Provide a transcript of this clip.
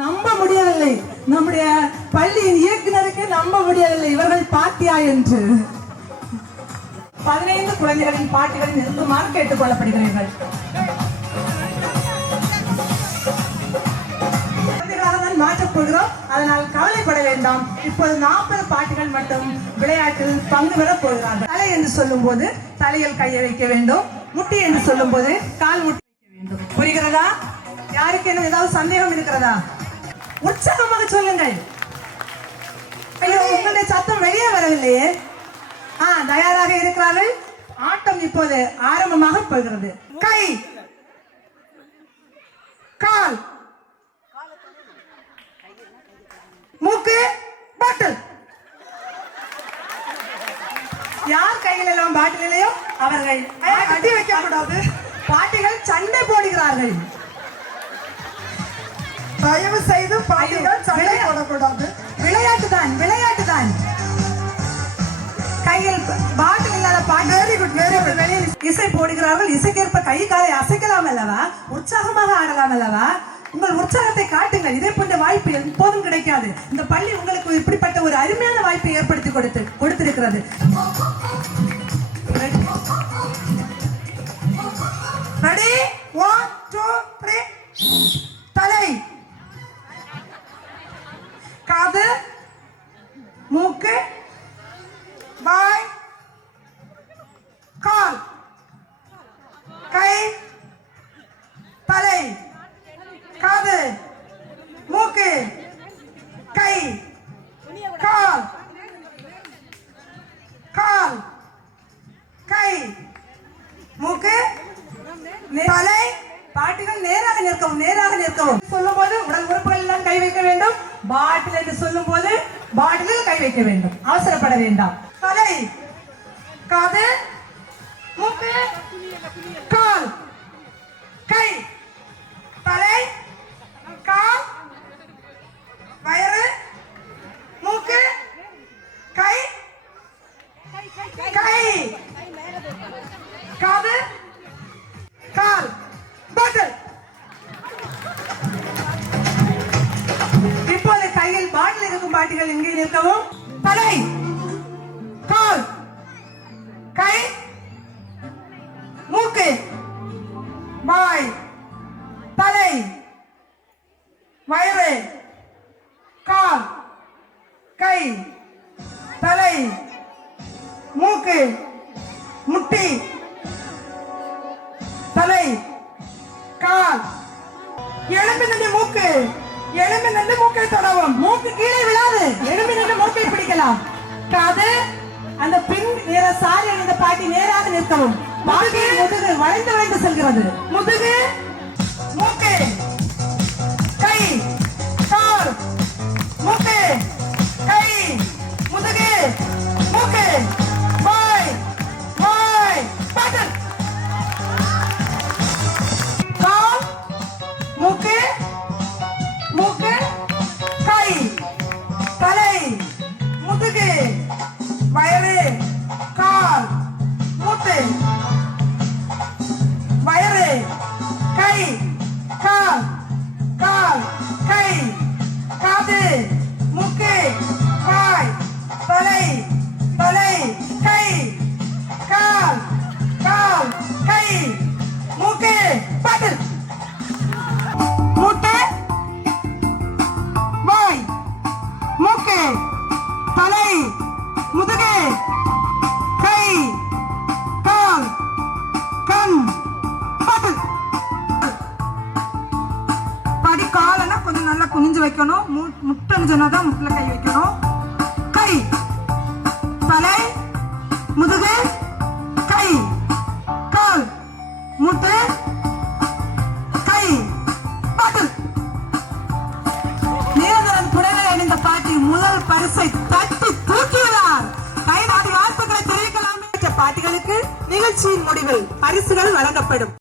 நம்ப முடியவில்லை. நம்முடைய பள்ளியின் இயக்குநருக்கு நம்ப முடியவில்லை இவர்கள் பாட்டியா என்று. 15 குழந்தைகளின் பாட்டிகளை நிறுத்துமாறு கேட்டுக் கொள்ளப்படுகிறீர்கள். மாற்றப் போகிறோம், அதனால் கவலைப்பட வேண்டாம். இப்போது 40 பாட்டிகள் மட்டும் விளையாட்டில் பங்கு பெறப் போகிறார்கள். தலை என்று சொல்லும் போது தலையில் கையை வைக்க வேண்டும். முட்டி என்று சொல்லும் போது கால் முட்டி வைக்க வேண்டும். புரிகிறதா? யாருக்கு என்ன ஏதாவது சந்தேகம் இருக்கிறதா? உற்சாகமாக சொல்லுங்கள். ஐயோ, உங்களுடைய சத்தம் வெளியே வரவில்லையே. தயாராக இருக்கிறார்கள். ஆட்டம் இப்போது ஆரம்பமாக போகிறது. கை, கால், மூக்கு, பாட்டில். யார் கையில் எல்லாம் பாட்டில் இல்லையோ அவர்கள் அடி வைக்க கூடாது. பாட்டிகள் சண்டை போடுகிறார்கள். தயவு செய்து பாட்டிகள் சண்டை போடக்கூடாது. விளையாட்டு தான், விளையாட்டு தான். கையில் பாட்டில் இல்லாத பாட்டு இசை போடுகிறார்கள். இசைக்கேற்ப கை காலை அசைக்கலாம் அல்லவா, உற்சாகமாக ஆடலாம் அல்லவா. உங்கள் உற்சாகத்தை காட்டுங்கள். இதே போன்ற வாய்ப்பு எப்போதும் கிடைக்காது. இந்த பள்ளி உங்களுக்கு இப்படிப்பட்ட ஒரு அருமையான வாய்ப்பை ஏற்படுத்தி கொடுத்திருக்கிறது. ரெடி? 1 2 3. தலை, காது, மூக்கு, வாய், கால், கை, தலை, காது, மூக்கு, கை, கால், கால், கை, மூக்கு, தலை. பாட்டிகள் நேராக நிற்கவும், நேராக நிற்கவும். சொல்லும் போது உடல் உறுப்புகள் எல்லாம் கை வைக்க வேண்டும். பாட்டில் என்று சொல்லும் போது பாட்டிலில் கை வைக்க வேண்டும். அவசரப்பட வேண்டாம். தலை, காது, மூக்கு, கால், கை, தலை, கால், வயிறு, மூக்கு, கை, கை, காது, கால், பாட்டில். இப்போது கையில் பாட்டில் இருக்கும் பாட்டிகள் இங்கே நிற்கவும். தலை, கால், கை, மூக்கு, வாய், தலை, வயிறு, கால், கை, தலை, மூக்கு, முட்டி, தலை, கால். எலும்பி நின்று மூக்கு, எலும்பி நின்று மூக்கை தொடவும். மூக்கு கீழே விழாது. எலும்பி நின்று மூக்கை பிடிக்கலாம். காது, அந்த பின் நேர சாரி அணிந்த பாட்டி நேராக நிற்கவும். பாட்டி முதுகு வளைந்து வளைந்து செல்கிறது. முதுகு, மூக்கு, கை, கால், மூக்கு, கை, முதுகு, மூக்கு, வாய், வாய், பாட்டில். கால், மூக்கு, மூக்கு, கை, தலை, முதுகு, வயிறு, கால், மூட்டு, வயிறு, கை, கால், கால், கை, காது, மூக்கு, வாய், தலை, தலை, கை, கால், கால், கை, மூக்கு, பாட்டில். மூட்டு, வாய், மூக்கு, தலை, முதுகு, கை, கால், கண், பாட்டில். படி காலனா கொஞ்சம் நல்லா குனிஞ்சு வைக்கணும். முட்டன்னு சொன்னாதான் முட்டில் கை வைக்கணும். கை, தலை, முதுகு, கை, கால், முட்டு, கை, பாட்டில். நீலதரன் புடவை அணிந்த பாட்டி முதல் பரிசை தட்டி தூக்கினார். கை நாடி வாழ்த்துக்களை தெரிவிக்கலாம். பாட்டிகளுக்கு நிகழ்ச்சியின் முடிவில் பரிசுகள் வழங்கப்படும்.